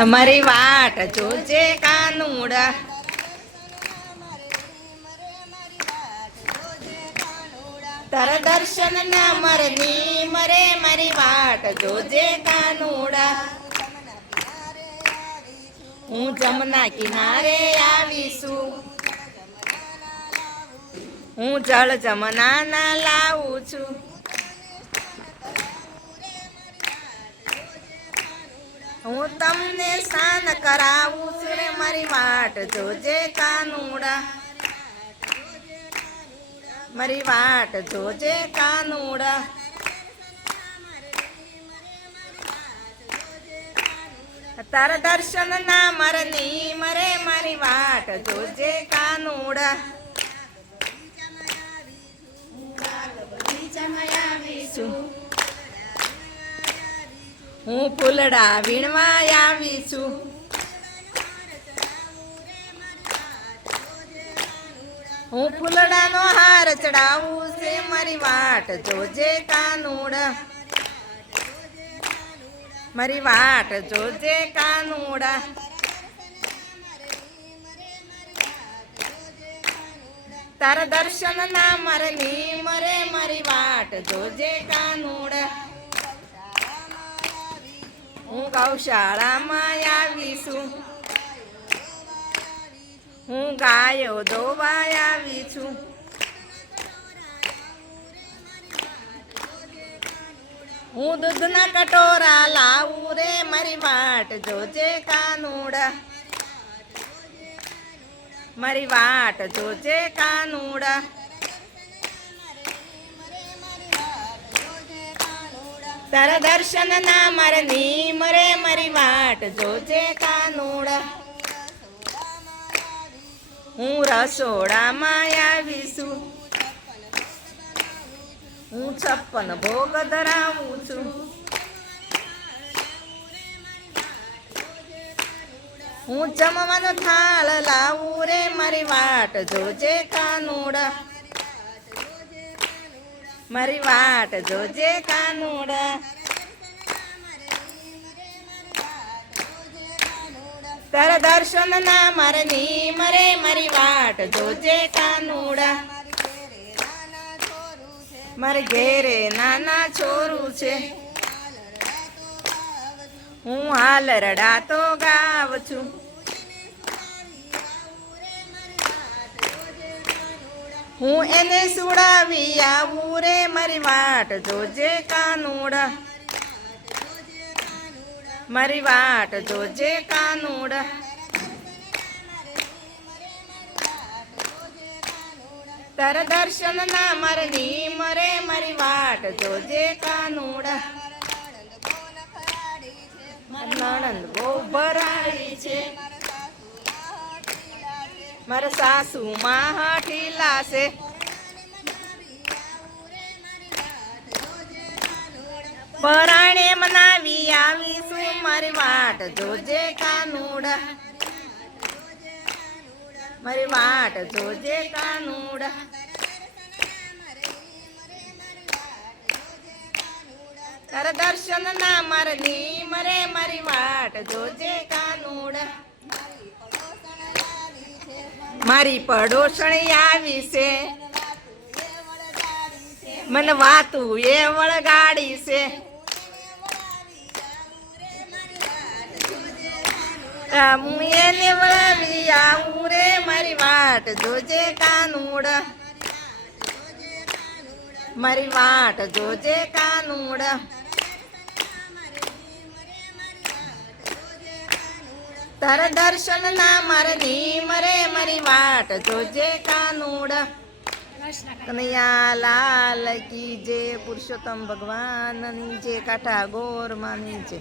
અમારી વાટ જોજે કાનુડા. તારા દર્શન ના મરે ની મરે મારી વાટ જોજે કાનુડા. હું જમના કિનારે આવીશું. હું જળ જમના ના લાવું છું. હું તમને સ્નાન કરાવું છું રે મારી વાટ જોજે કાનુડા. મારી વાટ જોજે કાનુડા. તારા દર્શન ના મરે ની મરે મારી વાટ જોજે કાનુડા. હું ફૂલડા વીણવા આવી છું. હું ફૂલડાનો હાર ચડાવું છે મારી વાટ જોજે કાનુડા. મારી વાટ જોજે કાનુડા. તારા દર્શન ના મરે ની મરે મારી વાટ જોજે કાનુડા. હું ગૌશાળામાં આવીશું. હું ગાયો દોવા આવી છું. હું દૂધના કટોરા લાવું રે મારી વાટ જોજે કાનુડા. મારી વાટ જોજે કાનુડા. તારા દર્શન ના મરે ની મરે મારી વાટ જોજે કાનુડા. હું રસોડામાં આવીશું. હું 56 ભોગ ધરાવું છું. હું જમવાનો થાળ લાવું રે મારી વાટ જોજે કાનુડા. મારી વાટ જોજે કાનુડા. તારા દર્શન ના મરે ની મરે મારી વાટ જોજે કાનુડા. મારે ઘેરે નાના છોરું છે. હું હાલ રડાતો ગાવ છું. હું એને સુડાવી આવું રે મારી વાટ જોજે કાનુડા. મારી વાટ જોજે કાનુડા. તારા દર્શન ના મરે ની મરે મારી વાટ જોજે કાનુડા. નણંદ બહુ ભરાડી છે. મારા સાસુ માં હઠીલા છે. પરાણે મનાવી આવીશું મારી વાટ જોજે કાનુડા. મારી વાટ જોજે કાનુડા. તારા દર્શન ના મરે ની મરે મારી વાટ જોજે કાનુડા. મારી પડોસણી આવી છે. મને વાતું એ વળગાડી છે. હું એને વળાવી આવું રે મારી વાટ જોજે કાનુડા. મારી વાટ જોજે કાનુડા. તારા દર્શન ના મરે ની મરે મારી વાટ જોજે કાનુડા. કનૈયા લાલ કી જય. પુરુષોત્તમ ભગવાનની જય. કાંઠા ગોર માની જય.